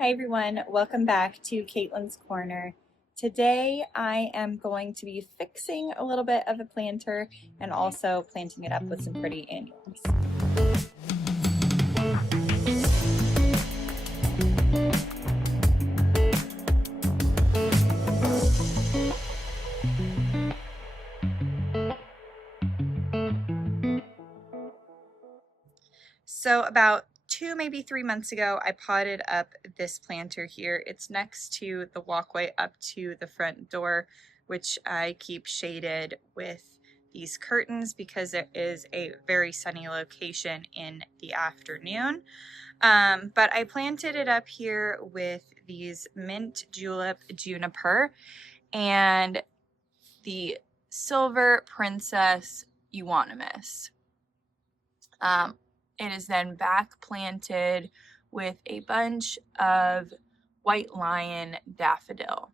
Hi everyone, welcome back to Caitlin's Corner. Today I am going to be fixing a little bit of a planter and also planting it up with some pretty annuals. So about 2, maybe 3 months ago, I potted up this planter here. It's next to the walkway up to the front door, which I keep shaded with these curtains because it is a very sunny location in the afternoon. But I planted it up here with these Mint Julep Juniper and the Silver Princess Euonymus. It is then back planted with a bunch of White Lion daffodil.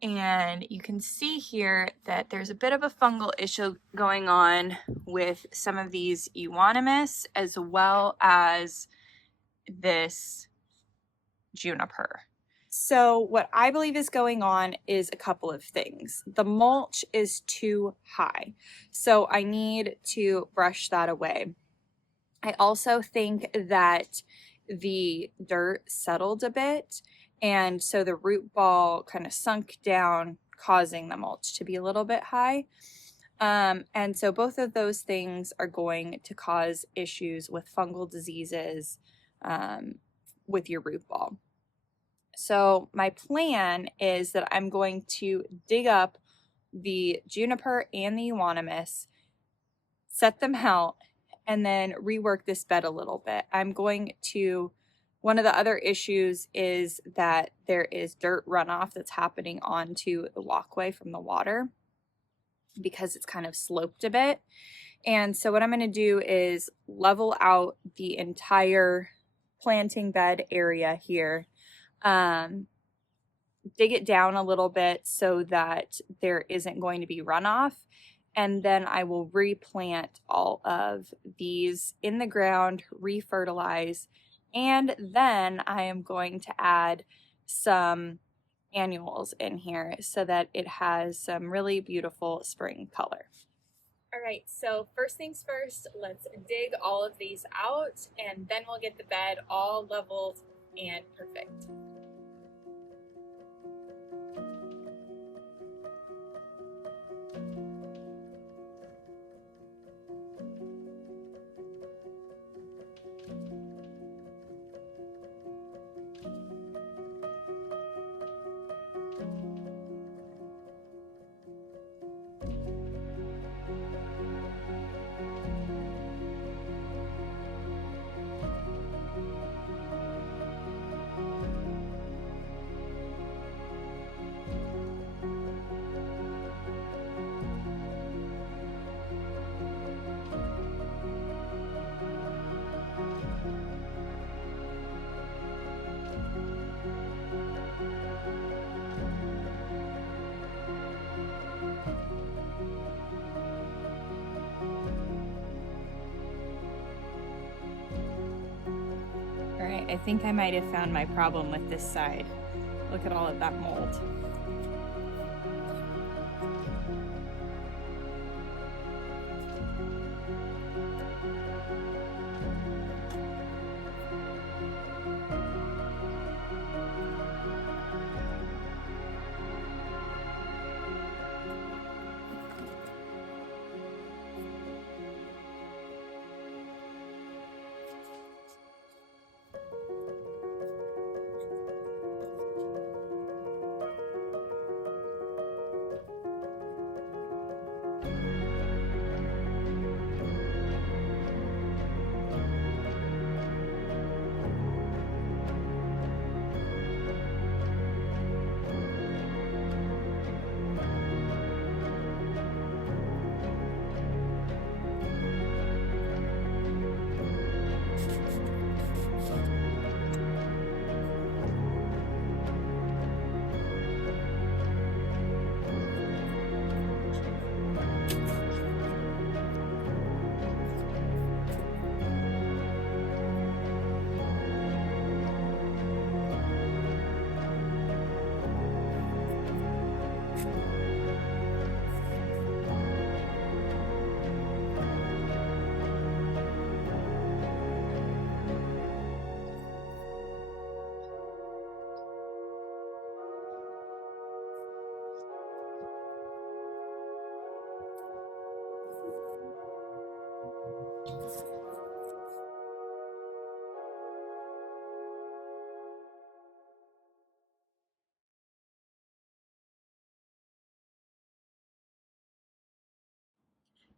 And you can see here that there's a bit of a fungal issue going on with some of these Euonymus as well as this juniper. So what I believe is going on is a couple of things. The mulch is too high, so I need to brush that away. I also think that the dirt settled a bit, and so the root ball kind of sunk down, causing the mulch to be a little bit high. And so both of those things are going to cause issues with fungal diseases with your root ball. So my plan is that I'm going to dig up the juniper and the euonymus, set them out, and then rework this bed a little bit. One of the other issues is that there is dirt runoff that's happening onto the walkway from the water because it's kind of sloped a bit. And so what I'm going to do is level out the entire planting bed area here, dig it down a little bit so that there isn't going to be runoff. And then I will replant all of these in the ground, refertilize, and then I am going to add some annuals in here so that it has some really beautiful spring color. All right, so first things first, let's dig all of these out and then we'll get the bed all leveled and perfect. All right, I think I might have found my problem with this side. Look at all of that mold.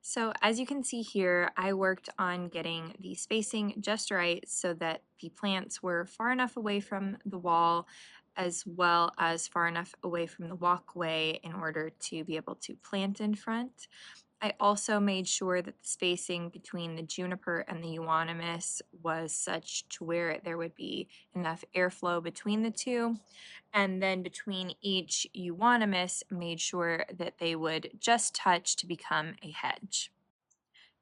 So as you can see here, I worked on getting the spacing just right so that the plants were far enough away from the wall as well as far enough away from the walkway in order to be able to plant in front. I also made sure that the spacing between the juniper and the euonymus was such to where there would be enough airflow between the two. And then between each euonymus, made sure that they would just touch to become a hedge.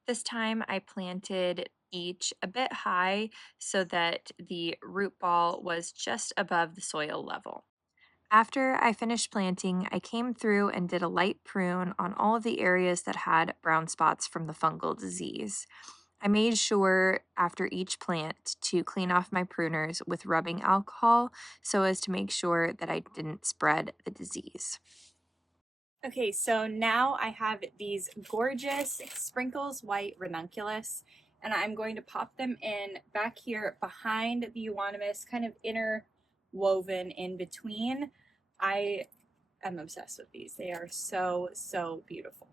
This time I planted each a bit high so that the root ball was just above the soil level. After I finished planting, I came through and did a light prune on all of the areas that had brown spots from the fungal disease. I made sure after each plant to clean off my pruners with rubbing alcohol so as to make sure that I didn't spread the disease. Okay, so now I have these gorgeous Sprinkles White Ranunculus, and I'm going to pop them in back here behind the Euonymus, kind of interwoven in between. I am obsessed with these. They are so, so beautiful.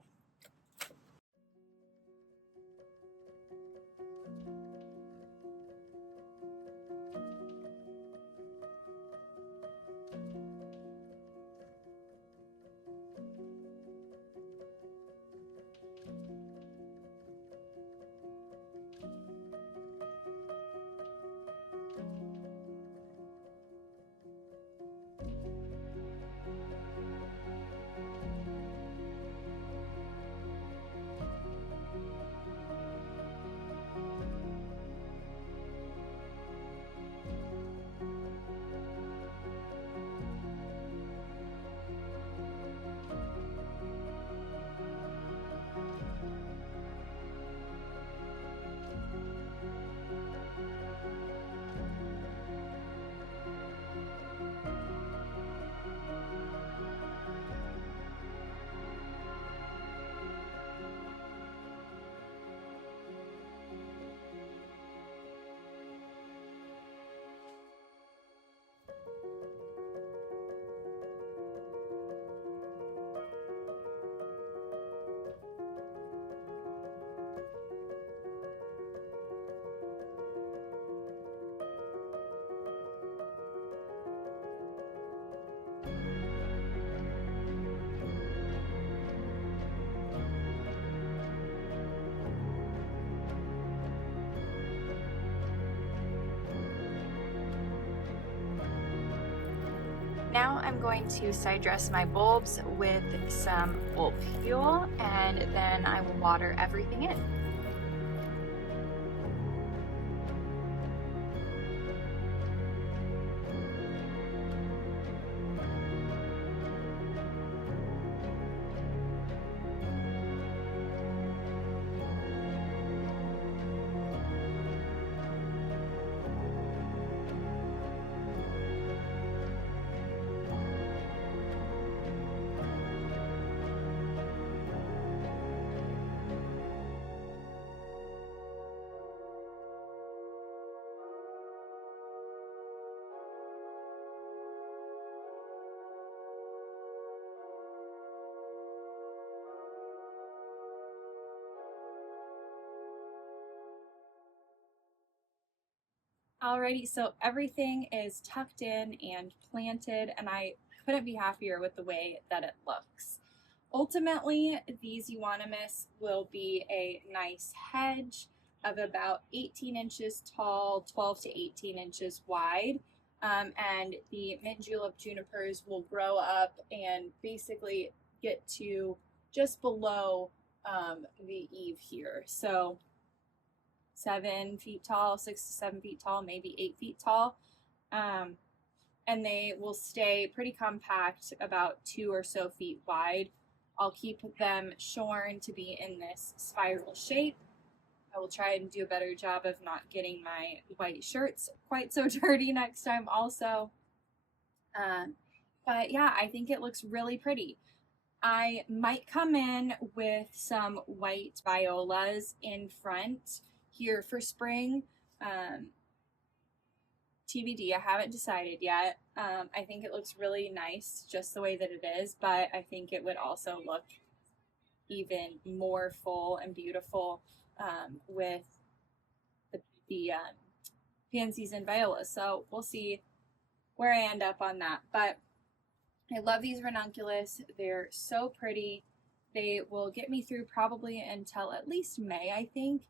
Now I'm going to side dress my bulbs with some bulb fuel, and then I will water everything in. Alrighty, so everything is tucked in and planted, and I couldn't be happier with the way that it looks. Ultimately, these Euonymus will be a nice hedge of about 18 inches tall, 12 to 18 inches wide, and the Mint Julep Junipers will grow up and basically get to just below the eave here. So 7 feet tall, 6 to 7 feet tall, maybe 8 feet tall. And they will stay pretty compact, about 2 or so feet wide. I'll keep them shorn to be in this spiral shape. I will try and do a better job of not getting my white shirts quite so dirty next time also. But yeah, I think it looks really pretty. I might come in with some white violas in front here for spring. TBD, I haven't decided yet. I think it looks really nice just the way that it is, but I think it would also look even more full and beautiful with the pansies and violas. So we'll see where I end up on that. But I love these ranunculus. They're so pretty. They will get me through probably until at least May, I think.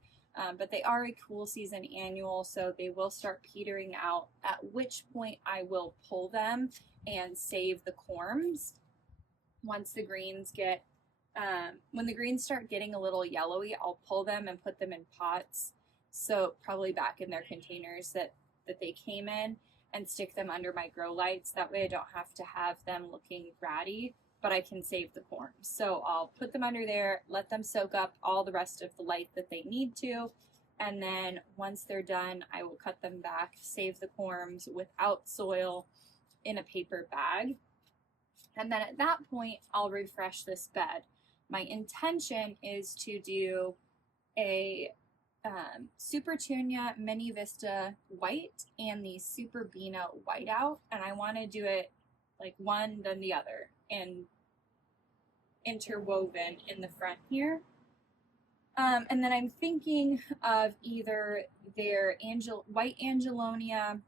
But they are a cool season annual, so they will start petering out, at which point I will pull them and save the corms. Once the greens get, when the greens start getting a little yellowy, I'll pull them and put them in pots, so probably back in their containers that they came in, and stick them under my grow lights. That way I don't have to have them looking ratty, but I can save the corms. So I'll put them under there, let them soak up all the rest of the light that they need to, and then once they're done, I will cut them back, save the corms without soil in a paper bag. And then at that point, I'll refresh this bed. My intention is to do a Supertunia Mini Vista White and the Super Bina Whiteout, and I want to do it like one then the other and interwoven in the front here. And then I'm thinking of either their white Angelonia,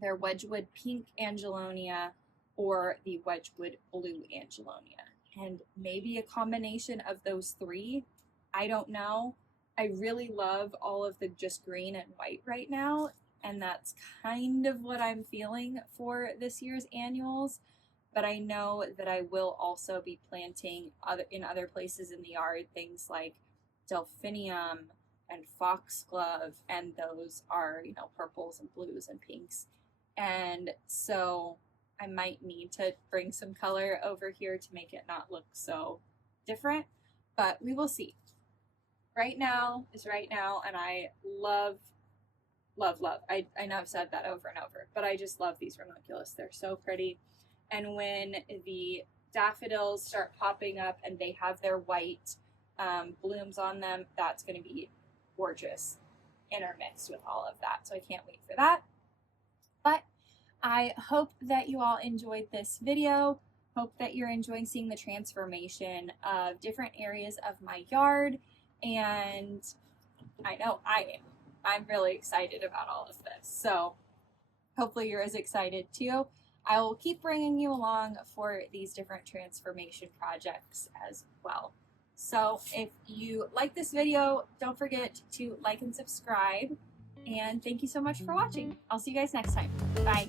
their Wedgwood pink Angelonia, or the Wedgwood blue Angelonia. And maybe a combination of those three. I don't know. I really love all of the just green and white right now, and that's kind of what I'm feeling for this year's annuals. But I know that I will also be planting in other places in the yard things like delphinium and foxglove, and those are, you know, purples and blues and pinks. And so I might need to bring some color over here to make it not look so different, but we will see. Right now is right now, and I love, love, love. I know I've said that over and over, but I just love these ranunculus. They're so pretty. And when the daffodils start popping up and they have their white blooms on them, that's going to be gorgeous intermixed with all of that. So I can't wait for that. But I hope that you all enjoyed this video. Hope that you're enjoying seeing the transformation of different areas of my yard. And I know I am. I'm really excited about all of this. So hopefully you're as excited too. I will keep bringing you along for these different transformation projects as well. So if you like this video, don't forget to like and subscribe. And thank you so much for watching. I'll see you guys next time. Bye.